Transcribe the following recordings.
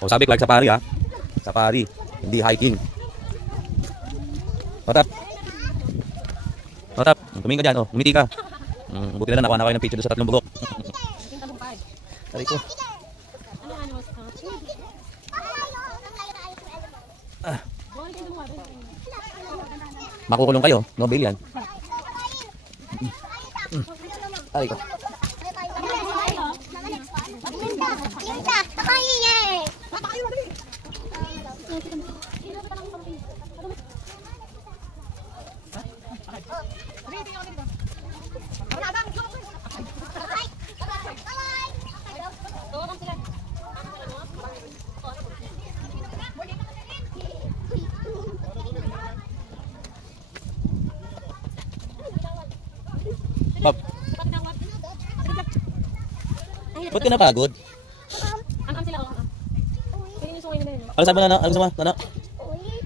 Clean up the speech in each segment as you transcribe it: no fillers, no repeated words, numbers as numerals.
O sabi ko like safari ha. Safari, hindi hiking. Otap. Otap, tumingin ka dyan. Oh, umiti ka. Buti na lang nakuha na kayo ng picture doon sa tatlong bugok. Tari ko. Makukulong kayo, no bail yan. Tari ko. Bob, ba't ka napagod? Ano sabi mo na? Ano sabi mo na?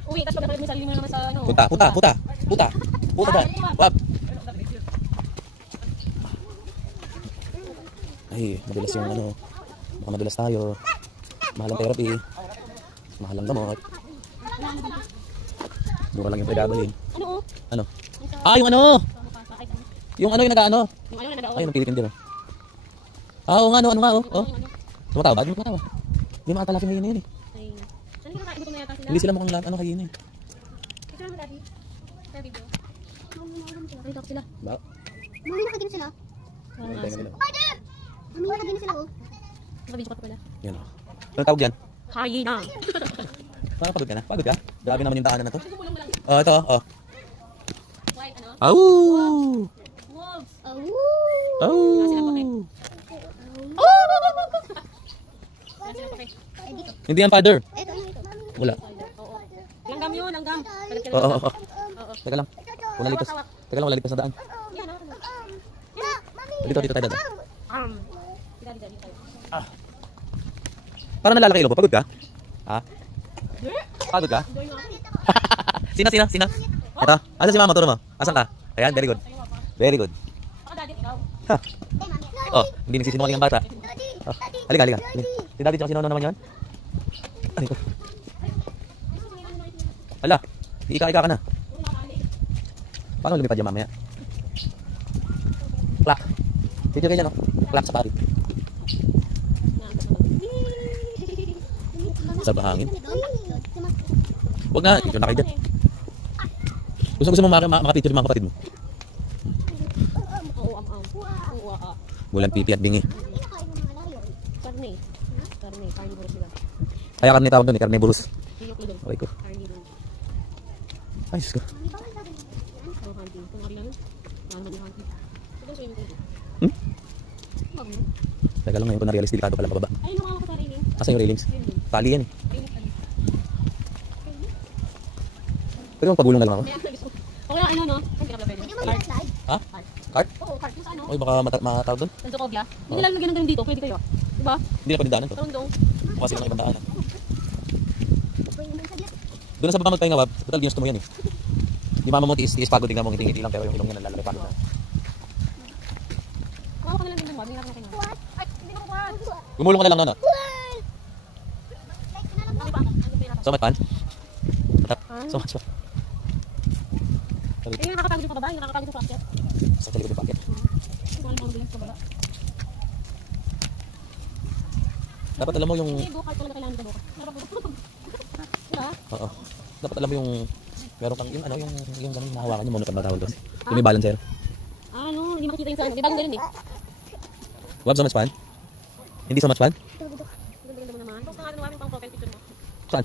Uwi, tapos pagkakalap mo yung sarili mo naman sa ano. Puta dyan. Bob. Ay, madulas yung ano. Baka madulas tayo. Mahal ang therapy. Mahal ang gamot. Mura lang yung pagdadalhin. Ano oh? Ano? Ah, yung ano! Yung ano yung nag-ano? Yung ano na nag-aaway. Ay, napilitin din oh. Ah, oo nga, ano nga oh. Oh. Tumatawa ba? Hindi mo tumatawa. Hindi makatalapin ngayon yun eh. Ano yung nakaibot na yata sila? Hindi sila mukhang ano kayin eh. Ito naman dati. Sa video. Ay, talk sila. Ba? Mami nakagin sila. Mami nakagin sila oh. Nakabidyo ka pa pala. Yan oh. Anong tawag yan? Hyena. Pagod ka na? Pagod ka? Grabe naman yung daanan na to. Oh, ito oh. White ano? Au! Wolves. Au! Hindi yan, father. Wala. Langgam yun, langgam. Oo. Teka lang. Wala ligtas. Teka lang, wala ligtas na daan. Dito tayo dadaan. Parang nalalaki ilong ko. Pagod ka? Ha? Pagod ka? Sina? Ito. Asan si mama? Turo mo. Asan ka? Ayan, very good. Very good. Oh, hindi nagsisinungaling ang bata. Oh, halika. Si daddy tsaka si nono naman yan. Ano ito? Hala, ika-ika ka na. Paano lumipad yan mamaya? Clock. Dito kayo dyan oh. Clock sa pari. Sa bahangin. Huwag nga, picture na kayo dyan. Gusto mo makapicture yung mga kapatid mo? Bulan pipi at bingi. Karne, carnivore sila. Kaya karne tawag doon eh, carnivorous. Okay ko. Ay, Diyos ko. Teka lang ngayon kung na-realize delikado pala pababa. Ay, nakakawa ko sa railing. Asan yung railings? Tali yan eh. Pwede mong pagulong na lang ako? Okay lang, ano no? Cart. Ha? Cart? Oo, cart. Yung sa ano? Oy, baka matawag doon? Sa Sokovia. Hindi nila lagyan ng ganun dito. Pwede kayo. Diba? Hindi na pwede daanan to. Tarundong. Mukha sila ng ibang daanan. Doon na sa baba magpahinga, Wab. Total, ginusto mo yan eh. Di mama mo tiis pagod, tingnan mo ngiti-ngiti lang pero yung ilong niya nalalaki pa. Kumawa ka na lang din ng bag. Hindi na kayo. Ay, hindi na kukuhan. Gumulong ka na lang noon. So much fun? So much fun. Eh, nakakapagod yung pababa. Nakakapagod yung paakyat. Sa talikod yung packet. Dapat alam mo yung... Hindi, go-kart talaga kailangan dito bukas. Diba? Oo. Dapat alam mo yung... Meron kang yung ano yung ganun nahawakan yung monopod ba tawag doon? Yung may balancer. Ano, hindi makikita yung sa ano. Di bagong ganun eh. Wab, so much fun? Hindi so much fun? Ganda-ganda mo naman. Tapos nga naman pang profile picture mo. Saan?